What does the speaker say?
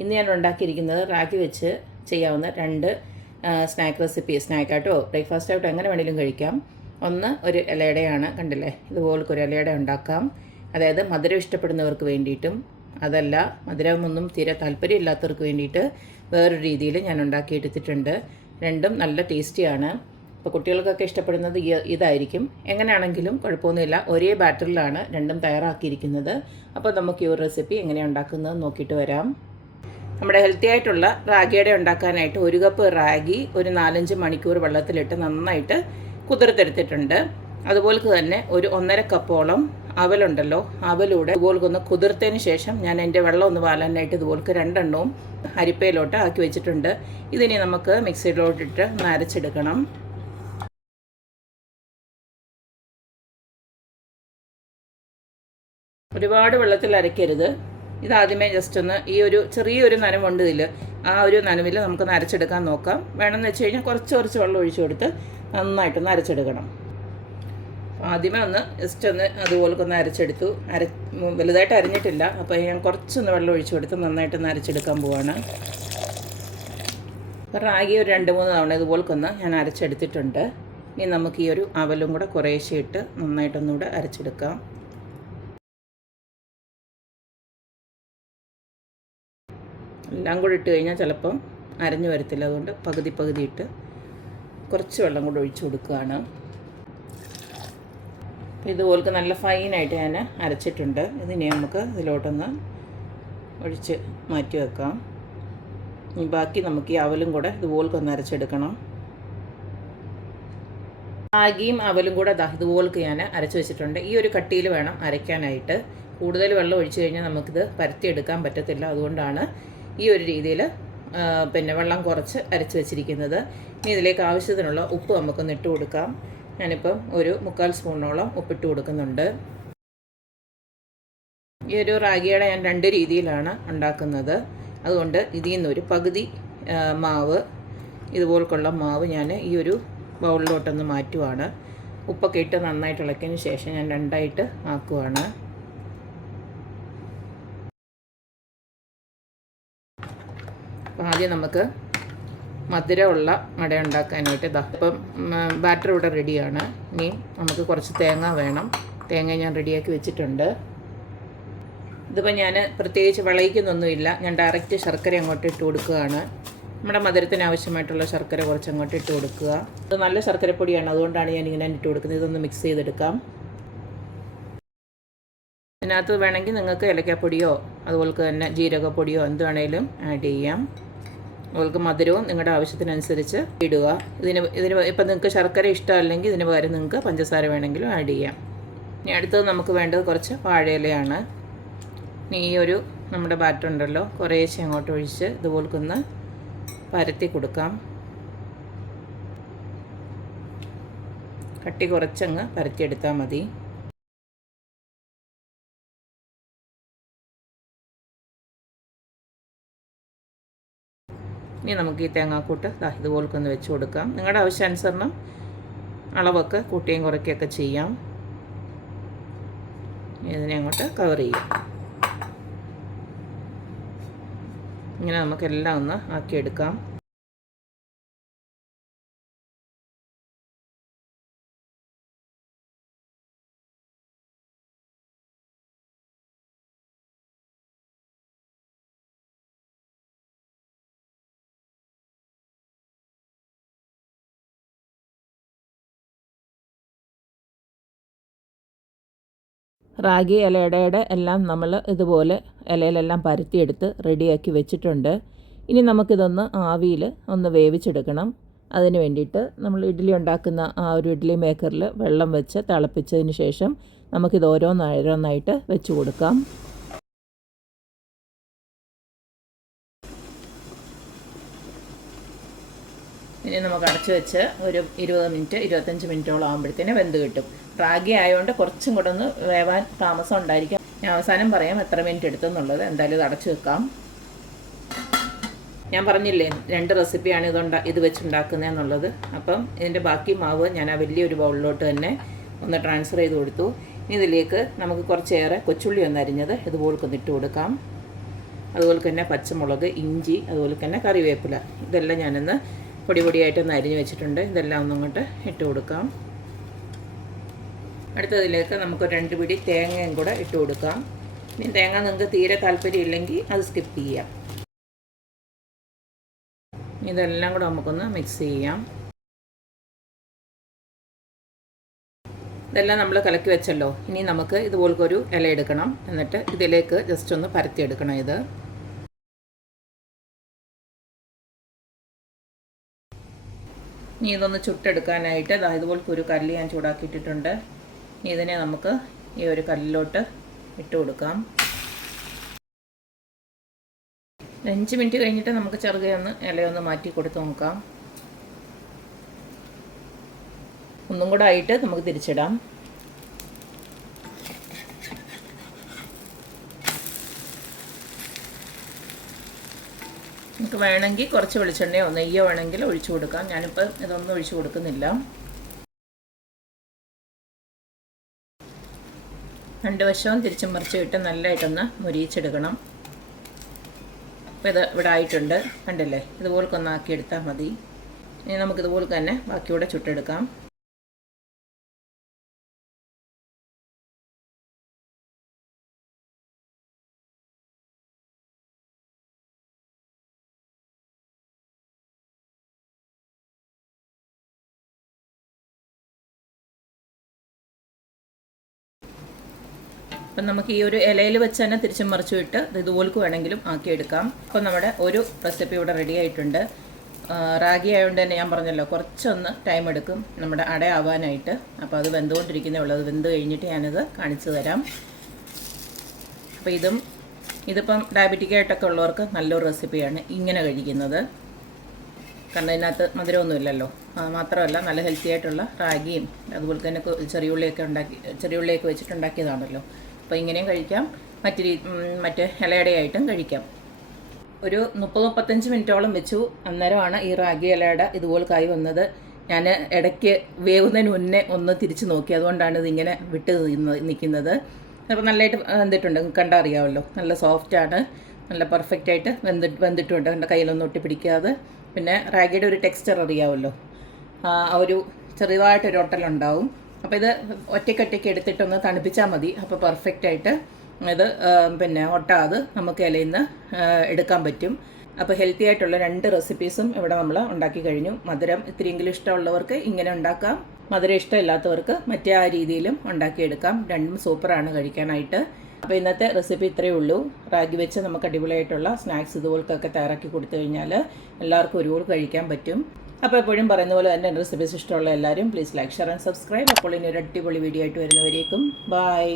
ഇന്ന് ഞാൻ ഉണ്ടാക്കിയിരിക്കുന്നത് റാഗി വെച്ച് ചെയ്യാവുന്ന രണ്ട് സ്നാക്ക് റെസിപ്പി. സ്നാക്കായിട്ടോ ബ്രേക്ക്ഫാസ്റ്റായിട്ടോ എങ്ങനെ വേണമെങ്കിലും കഴിക്കാം. ഒന്ന് ഒരു ഇലയുടെയാണ്, കണ്ടില്ലേ, ഇതുപോലൊക്കെ ഒരു ഇലയുടെ ഉണ്ടാക്കാം. അതായത് മധുരം ഇഷ്ടപ്പെടുന്നവർക്ക് വേണ്ടിയിട്ടും അതല്ല മധുരമൊന്നും തീരെ താല്പര്യമില്ലാത്തവർക്ക് വേണ്ടിയിട്ട് വേറൊരു രീതിയിൽ ഞാൻ ഉണ്ടാക്കിയെടുത്തിട്ടുണ്ട്. രണ്ടും നല്ല ടേസ്റ്റിയാണ്. ഇപ്പോൾ കുട്ടികൾക്കൊക്കെ ഇഷ്ടപ്പെടുന്നത് ഇതായിരിക്കും. എങ്ങനെയാണെങ്കിലും കുഴപ്പമൊന്നുമില്ല. ഒരേ ബാറ്ററിലാണ് രണ്ടും തയ്യാറാക്കിയിരിക്കുന്നത്. അപ്പോൾ നമുക്ക് ഈ ഒരു റെസിപ്പി എങ്ങനെയാണ് ഉണ്ടാക്കുന്നത് നോക്കിയിട്ട് വരാം. നമ്മുടെ ഹെൽത്തി ആയിട്ടുള്ള റാഗിയുടെ ഉണ്ടാക്കാനായിട്ട് 1 കപ്പ് റാഗി ഒരു 4-5 മണിക്കൂർ വെള്ളത്തിലിട്ട് നന്നായിട്ട് കുതിർത്തെടുത്തിട്ടുണ്ട്. അതുപോലെ തന്നെ ഒരു 1.5 കപ്പോളം അവലുണ്ടല്ലോ, അവലൂടെ ഇതുപോലെ ഒന്ന് കുതിർത്തതിന് ശേഷം ഞാൻ എൻ്റെ വെള്ളം ഒന്ന് വാലാനായിട്ട് ഇതുപോലെ 2 എണ്ണവും അരിപ്പയിലോട്ട് ആക്കി വെച്ചിട്ടുണ്ട്. ഇതിനെ നമുക്ക് മിക്സിയിലോട്ടിട്ട് ഒന്ന് അരച്ചെടുക്കണം. ഒരുപാട് വെള്ളത്തിൽ അരയ്ക്കരുത്. ഇതാദ്യമേ ജസ്റ്റ് ഒന്ന് ഈ ഒരു ചെറിയൊരു നനവുണ്ട് ഇതിൽ, ആ ഒരു നനവിൽ നമുക്കൊന്ന് അരച്ചെടുക്കാൻ നോക്കാം. വേണമെന്ന് വെച്ച് കഴിഞ്ഞാൽ കുറച്ച് വെള്ളം ഒഴിച്ചു കൊടുത്ത് നന്നായിട്ടൊന്ന് അരച്ചെടുക്കണം. ആദ്യമേ ഒന്ന് ജസ്റ്റ് ഒന്ന് അതുപോലെ ഒന്ന് അരച്ചെടുത്തു. വലുതായിട്ട് അരിഞ്ഞിട്ടില്ല, അപ്പോൾ ഞാൻ കുറച്ചൊന്ന് വെള്ളം ഒഴിച്ചു കൊടുത്ത് നന്നായിട്ടൊന്ന് അരച്ചെടുക്കാൻ പോവാണ്. റാഗി ഒരു 2-3 തവണ ഇതുപോലൊന്ന് ഞാൻ അരച്ചെടുത്തിട്ടുണ്ട്. ഇനി നമുക്ക് ഈ ഒരു അവലും കൂടെ കുറേശ്ശെ ഇട്ട് നന്നായിട്ടൊന്നുകൂടെ അരച്ചെടുക്കാം. എല്ലാം കൂടി ഇട്ട് കഴിഞ്ഞാൽ ചിലപ്പം അരഞ്ഞു വരത്തില്ല. അതുകൊണ്ട് പകുതി ഇട്ട് കുറച്ച് വെള്ളം കൂടെ ഒഴിച്ചു കൊടുക്കുകയാണ്. അപ്പോൾ ഇതുപോലെ നല്ല ഫൈനായിട്ട് ഞാൻ അരച്ചിട്ടുണ്ട്. ഇതിനെ നമുക്ക് ഇതിലോട്ടൊന്ന് ഒഴിച്ച് മാറ്റി വെക്കാം. ഇനി ബാക്കി നമുക്ക് ഈ അവലും കൂടെ ഇതുപോലെ ഒന്ന് അരച്ചെടുക്കണം. റാഗിയും അവലും കൂടെ ഇതുപോലെ ഞാൻ അരച്ച് വെച്ചിട്ടുണ്ട്. ഈ ഒരു കട്ടിയിൽ വേണം അരയ്ക്കാനായിട്ട്. കൂടുതൽ വെള്ളം ഒഴിച്ചു കഴിഞ്ഞാൽ നമുക്കിത് പരത്തിയെടുക്കാൻ പറ്റത്തില്ല. അതുകൊണ്ടാണ് ഈ ഒരു രീതിയിൽ വെള്ളം കുറച്ച് അരച്ച് വെച്ചിരിക്കുന്നത്. ഇനി ഇതിലേക്ക് ആവശ്യത്തിനുള്ള ഉപ്പ് നമുക്കൊന്ന് ഇട്ട് കൊടുക്കാം. ഞാനിപ്പം ഒരു 3/4 സ്പൂണോളം ഉപ്പിട്ട് കൊടുക്കുന്നുണ്ട്. ഈ ഒരു റാഗിയുടെ ഞാൻ 2 രീതിയിലാണ് ഉണ്ടാക്കുന്നത്. അതുകൊണ്ട് ഇതിൽ നിന്നൊരു പകുതി മാവ്, ഇതുപോലുള്ള മാവ് ഞാൻ ഈ ഒരു ബൗളിലോട്ടൊന്ന് മാറ്റുവാണ്. ഉപ്പൊക്കെ ഇട്ട് നന്നായിട്ട് ഇളക്കിയതിന് ശേഷം ഞാൻ 2ആയിട്ട് ആക്കുവാണ്. ആദ്യം നമുക്ക് മധുരമുള്ള അട ഉണ്ടാക്കാനായിട്ട് ഇപ്പം ബാറ്റർ ഇവിടെ റെഡിയാണ്. ഇനി നമുക്ക് കുറച്ച് തേങ്ങ വേണം. തേങ്ങ ഞാൻ റെഡിയാക്കി വെച്ചിട്ടുണ്ട്. ഇതിപ്പോൾ ഞാൻ പ്രത്യേകിച്ച് വിളയിക്കുന്നൊന്നുമില്ല. ഞാൻ ഡയറക്റ്റ് ശർക്കര അങ്ങോട്ട് ഇട്ട് കൊടുക്കുകയാണ്. നമ്മുടെ മധുരത്തിന് ആവശ്യമായിട്ടുള്ള ശർക്കര കുറച്ച് അങ്ങോട്ട് ഇട്ട് കൊടുക്കുക. ഇത് നല്ല ശർക്കരപ്പൊടിയാണ്, അതുകൊണ്ടാണ് ഞാൻ ഇങ്ങനെ ഇട്ട് കൊടുക്കുന്നത്. ഇതൊന്ന് മിക്സ് ചെയ്തെടുക്കാം. ഇതിനകത്ത് വേണമെങ്കിൽ നിങ്ങൾക്ക് ഏലക്കാപ്പൊടിയോ അതുപോലെ തന്നെ ജീരകപ്പൊടിയോ എന്ത് വേണേലും ആഡ് ചെയ്യാം. അതുപോലെ മധുരവും നിങ്ങളുടെ ആവശ്യത്തിനനുസരിച്ച് ഇടുക. ഇതിന് ഇപ്പം നിങ്ങൾക്ക് ശർക്കര ഇഷ്ടമല്ലെങ്കിൽ ഇതിന് പകരം നിങ്ങൾക്ക് പഞ്ചസാര വേണമെങ്കിലും ആഡ് ചെയ്യാം. ഇനി അടുത്തത് നമുക്ക് വേണ്ടത് കുറച്ച് വാഴയിലയാണ്. ഇനി ഈ ഒരു നമ്മുടെ ബാറ്റർ ഉണ്ടല്ലോ, കുറേശ്ശെ അങ്ങോട്ട് ഒഴിച്ച് ഇതുപോലൊന്ന് പരത്തി കൊടുക്കാം. കട്ടി കുറച്ചങ്ങ് പരത്തിയെടുത്താൽ മതി. ഇനി നമുക്ക് ഈ തേങ്ങാക്കൂട്ട് ഇതുപോലൊന്ന് വെച്ച് കൊടുക്കാം. നിങ്ങളുടെ ആവശ്യാനുസരണം അളവൊക്കെ കൂട്ടുകയും കുറയ്ക്കുകയൊക്കെ ചെയ്യാം. ഇതിനെ അങ്ങോട്ട് കവർ ചെയ്യാം. ഇങ്ങനെ നമുക്കെല്ലാം ഒന്ന് ആക്കിയെടുക്കാം. റാഗി ഇലയുടെ എല്ലാം നമ്മൾ ഇതുപോലെ ഇലയിലെല്ലാം പരത്തിയെടുത്ത് റെഡിയാക്കി വെച്ചിട്ടുണ്ട്. ഇനി നമുക്കിതൊന്ന് ആവിയിൽ ഒന്ന് വേവിച്ചെടുക്കണം. അതിന് വേണ്ടിയിട്ട് നമ്മൾ ഇഡ്ഡലി ഉണ്ടാക്കുന്ന ആ ഒരു ഇഡ്ഡലി മേക്കറിൽ വെള്ളം വെച്ച് തിളപ്പിച്ചതിന് ശേഷം നമുക്കിത് ഓരോന്നായിട്ട് വെച്ച് കൊടുക്കാം. ഇനി നമുക്ക് അടച്ച് വെച്ച് ഒരു 25 മിനിറ്റോളം ആകുമ്പോഴത്തേന് വെന്ത് കിട്ടും. റാഗി ആയതുകൊണ്ട് കുറച്ചും കൂടെ ഒന്ന് വേവാൻ താമസം ഉണ്ടായിരിക്കും. ഞാൻ അവസാനം പറയാം എത്ര മിനിറ്റ് എടുത്തെന്നുള്ളത്. എന്തായാലും ഇത് അടച്ചു വെക്കാം. ഞാൻ പറഞ്ഞില്ലേ 2 റെസിപ്പിയാണ് ഇത് വെച്ചുണ്ടാക്കുന്നതെന്നുള്ളത്. അപ്പം ഇതിൻ്റെ ബാക്കി മാവ് ഞാൻ ആ വലിയൊരു ബൗളിലോട്ട് തന്നെ ഒന്ന് ട്രാൻസ്ഫർ ചെയ്ത് കൊടുത്തു. ഇതിലേക്ക് നമുക്ക് കുറച്ചേറെ കൊച്ചുള്ളി ഒന്ന് അരിഞ്ഞത് ഇതുപോലെ ഇട്ട് കൊടുക്കാം. അതുപോലെ തന്നെ പച്ചമുളക്, ഇഞ്ചി, അതുപോലെ തന്നെ കറിവേപ്പില, ഇതെല്ലാം ഞാനൊന്ന് പൊടിയായിട്ടൊന്ന് അരിഞ്ഞ് വെച്ചിട്ടുണ്ട്. ഇതെല്ലാം ഒന്നങ്ങോട്ട് ഇട്ട് കൊടുക്കാം. അടുത്തതിലേക്ക് നമുക്ക് 2 പിടി തേങ്ങയും കൂടെ ഇട്ട് കൊടുക്കാം. ഇനി തേങ്ങ നിങ്ങൾക്ക് തീരെ താല്പര്യമില്ലെങ്കിൽ അത് സ്കിപ്പ് ചെയ്യാം. ഇതെല്ലാം കൂടെ നമുക്കൊന്ന് മിക്സ് ചെയ്യാം. ഇതെല്ലാം നമ്മൾ കലക്കി വെച്ചല്ലോ. ഇനി നമുക്ക് ഇതുപോലൊരു ഇല എടുക്കണം. എന്നിട്ട് ഇതിലേക്ക് ജസ്റ്റ് ഒന്ന് പരത്തിയെടുക്കണം. ഇനി ഇതൊന്ന് ചുട്ടെടുക്കാനായിട്ട് ഇതുപോലത്തെ ഒരു കല്ല് ഞാൻ ചൂടാക്കിയിട്ടിട്ടുണ്ട്. ഇതിനെ നമുക്ക് ഈ ഒരു കല്ലിലോട്ട് ഇട്ട് കൊടുക്കാം. 5 മിനിറ്റ് കഴിഞ്ഞിട്ട് നമുക്ക് ചെറുകയൊന്ന് ഇലയൊന്ന് മാറ്റി കൊടുത്ത് നോക്കാം. ഒന്നും കൂടെ ആയിട്ട് നമുക്ക് തിരിച്ചിടാം. നമുക്ക് വേണമെങ്കിൽ കുറച്ച് വെളിച്ചെണ്ണയോ നെയ്യോ വേണമെങ്കിൽ ഒഴിച്ചു കൊടുക്കാം. ഞാനിപ്പോൾ ഇതൊന്നും ഒഴിച്ചു കൊടുക്കുന്നില്ല. 2 വശവും തിരിച്ചും മറിച്ചും ഇട്ട് നല്ലതായിട്ടൊന്ന് മുരിയിച്ചെടുക്കണം. അപ്പോൾ ഇത് ഇവിടെ ആയിട്ടുണ്ട്, കണ്ടില്ലേ? ഇതുപോലൊക്കെ ഒന്ന് ആക്കിയെടുത്താൽ മതി. ഇനി നമുക്കിതുപോലെ തന്നെ ബാക്കിയൂടെ ചുട്ടെടുക്കാം. അപ്പം നമുക്ക് ഈ ഒരു ഇലയിൽ വെച്ച് തന്നെ തിരിച്ചും മറിച്ചും ഇട്ട് ഇതുപോലേക്ക് വേണമെങ്കിലും ആക്കിയെടുക്കാം. അപ്പോൾ നമ്മുടെ ഒരു റെസിപ്പി ഇവിടെ റെഡി ആയിട്ടുണ്ട്. റാഗി ആയതുകൊണ്ട് തന്നെ ഞാൻ പറഞ്ഞല്ലോ കുറച്ചൊന്ന് ടൈം എടുക്കും നമ്മുടെ അട ആവാനായിട്ട്. അപ്പോൾ അത് വെന്തുകൊണ്ടിരിക്കുന്നേ ഉള്ളൂ. അത് വെന്ത് കഴിഞ്ഞിട്ട് ഞാനത് കാണിച്ചു തരാം. അപ്പോൾ ഇതിപ്പം ഡയബറ്റിക്കായിട്ടൊക്കെ ഉള്ളവർക്ക് നല്ലൊരു റെസിപ്പിയാണ് ഇങ്ങനെ കഴിക്കുന്നത്. കാരണം ഇതിനകത്ത് മധുരമൊന്നുമില്ലല്ലോ. മാത്രമല്ല നല്ല ഹെൽത്തി ആയിട്ടുള്ള റാഗിയും അതുപോലെ തന്നെ ചെറിയുള്ളിയൊക്കെ വെച്ചിട്ടുണ്ടാക്കിയതാണല്ലോ. അപ്പോൾ ഇങ്ങനെയും കഴിക്കാം, മറ്റേ ഇലയടയായിട്ടും കഴിക്കാം. ഒരു 30-35 മിനിറ്റോളം വെച്ചു. അന്നേരമാണ് ഈ റാഗി ഇലയട ഇതുപോലെ കായി വന്നത്. ഞാൻ ഇടയ്ക്ക് വേവുന്നതിന് മുന്നേ ഒന്ന് തിരിച്ച് നോക്കി. അതുകൊണ്ടാണ് ഇതിങ്ങനെ വിട്ട് നിൽക്കുന്നത്. അപ്പോൾ നല്ലതായിട്ട് വെന്തിട്ടുണ്ട്, കണ്ടാൽ അറിയാമല്ലോ. നല്ല സോഫ്റ്റാണ്, നല്ല പെർഫെക്റ്റായിട്ട് വെന്തിട്ടുണ്ട്. എൻ്റെ കയ്യിലൊന്നും ഒട്ടിപ്പിടിക്കാതെ. പിന്നെ റാഗിയുടെ ഒരു ടെക്സ്ചർ അറിയാമല്ലോ, ഒരു ചെറുതായിട്ടൊരു ഒട്ടലുണ്ടാവും. അപ്പോൾ ഇത് ഒറ്റയ്ക്കൊറ്റയ്ക്ക് എടുത്തിട്ടൊന്ന് തണുപ്പിച്ചാൽ മതി. അപ്പോൾ പെർഫെക്റ്റായിട്ട് ഇത് പിന്നെ ഒട്ടാതെ നമുക്ക് ഇലയിൽ നിന്ന് എടുക്കാൻ പറ്റും. അപ്പോൾ ഹെൽത്തി ആയിട്ടുള്ള 2 റെസിപ്പീസും ഇവിടെ നമ്മൾ ഉണ്ടാക്കി കഴിഞ്ഞു. മധുരം ഇത്തിരിയെങ്കിലും ഇഷ്ടമുള്ളവർക്ക് ഇങ്ങനെ ഉണ്ടാക്കാം, മധുരം ഇഷ്ടമില്ലാത്തവർക്ക് മറ്റേ ആ രീതിയിലും ഉണ്ടാക്കിയെടുക്കാം. രണ്ടും സൂപ്പറാണ് കഴിക്കാനായിട്ട്. അപ്പോൾ ഇന്നത്തെ റെസിപ്പി ഇത്രയേ ഉള്ളൂ. റാഗി വെച്ച് നമുക്ക് അടിപൊളിയായിട്ടുള്ള സ്നാക്സ് ഇതുപോലൊക്കെ തയ്യാറാക്കി കൊടുത്തു കഴിഞ്ഞാൽ എല്ലാവർക്കും ഒരുപോലെ കഴിക്കാൻ പറ്റും. അപ്പോൾ എപ്പോഴും പറയുന്ന പോലെ തന്നെ റെസിപ്പീസ് ഇഷ്ടമുള്ള എല്ലാവരും please like, share and subscribe. അപ്പോൾ ഇനി ഒരു അടിപൊളി വീഡിയോ ആയിട്ട് വരുന്നവരേക്കും ബൈ.